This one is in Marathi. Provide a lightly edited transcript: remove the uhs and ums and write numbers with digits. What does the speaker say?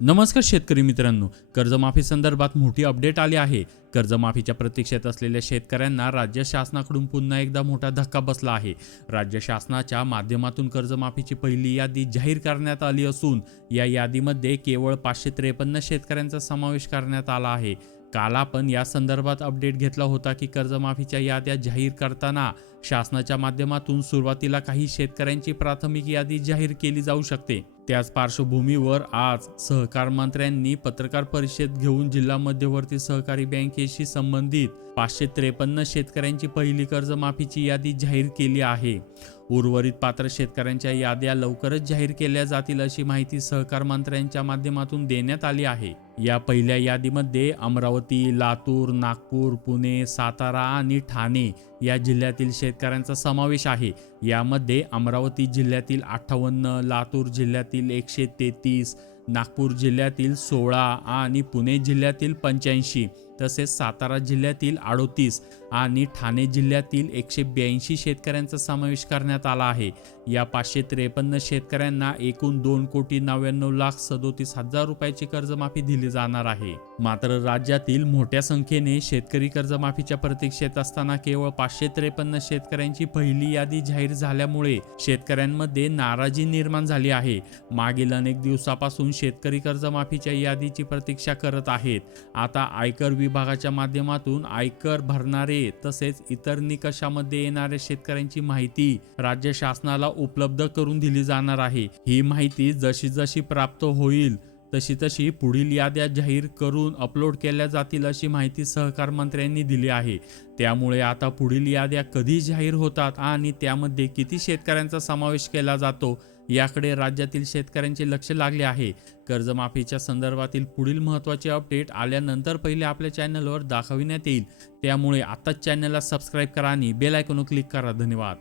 नमस्कार शेतकरी मित्रांनो, कर्जमाफी संदर्भात मोठी अपडेट आली आहे। कर्जमाफीच्या प्रतीक्षेत असलेल्या शेतकऱ्यांना राज्य शासनाकडून पुन्हा एकदा मोठा धक्का बसला आहे। राज्य शासनाच्या माध्यमातून कर्जमाफीची पहिली यादी जाहीर करण्यात आली असून या यादीमध्ये केवळ 553 शेतकऱ्यांचा समावेश करण्यात आला आहे। काल आपण या संदर्भात अपडेट घेतला होता की कर्जमाफीच्या याद्या जाहीर करताना शासनाच्या माध्यमातून सुरुवातीला काही शेतकऱ्यांची प्राथमिक यादी जाहीर केली जाऊ शकते। त्याच पार्श्वभूमीवर आज सहकार मंत्र्यांनी पत्रकार परिषद घेऊन जिल्हा मध्यवर्ती सहकारी बँकेशी संबंधित 553 शेतकऱ्यांची पहिली कर्जमाफीची यादी जाहीर केली आहे। उर्वरित पात्र शेतकऱ्यांच्या याद्या लवकरच जाहीर केल्या जातील अशी माहिती सहकार मंत्र्यांच्या माध्यमातून देण्यात आली आहे। या पहिल्या यादीमध्ये अमरावती, लातूर, नागपूर, पुणे, सातारा आणि ठाणे या जिल्ह्यातील शेतकऱ्यांचा समावेश आहे। यामध्ये अमरावती जिल्ह्यातील 58, लातूर जिल्ह्यातील 133, नागपूर जिल्ह्यातील 16 आणि पुणे जिल्ह्यातील 85, तसेच सातारा जिल्ह्यातील 38 आणि ठाणे जिल्ह्यातील 182 शेतकऱ्यांचा समावेश करण्यात आला आहे। या 553 शेतकऱ्यांना एकूण 2,99,37,000 रुपयाची कर्जमाफी दिली जाणार आहे। मात्र राज्यातील मोठ्या संख्येने शेतकरी कर्जमाफीच्या प्रतीक्षेत असताना केवळ 553 शेतकऱ्यांची पहिली यादी जाहीर झाल्यामुळे शेतकऱ्यांमध्ये नाराजी निर्माण झाली आहे। मागील अनेक दिवसापासून शेतकरी कर्जमाफीच्या यादीची प्रतीक्षा करत आहेत। आता आयकर विभागाच्या माध्यमातून आयकर भरणारे तसेच इतर निकषामध्ये येणाऱ्या शेतकऱ्यांची माहिती राज्य शासनाला उपलब्ध करून दिली जाणार आहे। ही माहिती जशी जशी प्राप्त होईल तशी तशी पुढील याद्या जाहीर करून अपलोड केल्या जातील अशी माहिती सहकार मंत्र्यांनी दिली आहे। त्यामुळे आता पुढील याद्या कधी जाहीर होतात आणि त्यामध्ये किती शेतकऱ्यांचा समावेश केला जातो याकडे राज्यातील शेतकऱ्यांचे लक्ष लागले आहे। कर्जमाफीच्या संदर्भातील पुढील महत्त्वाचे अपडेट आल्यानंतर पहिले आपल्या चॅनलवर दाखविण्यात येईल। त्यामुळे आताच चॅनलला सबस्क्राईब करा आणि बेल आयकॉनवर क्लिक करा। धन्यवाद।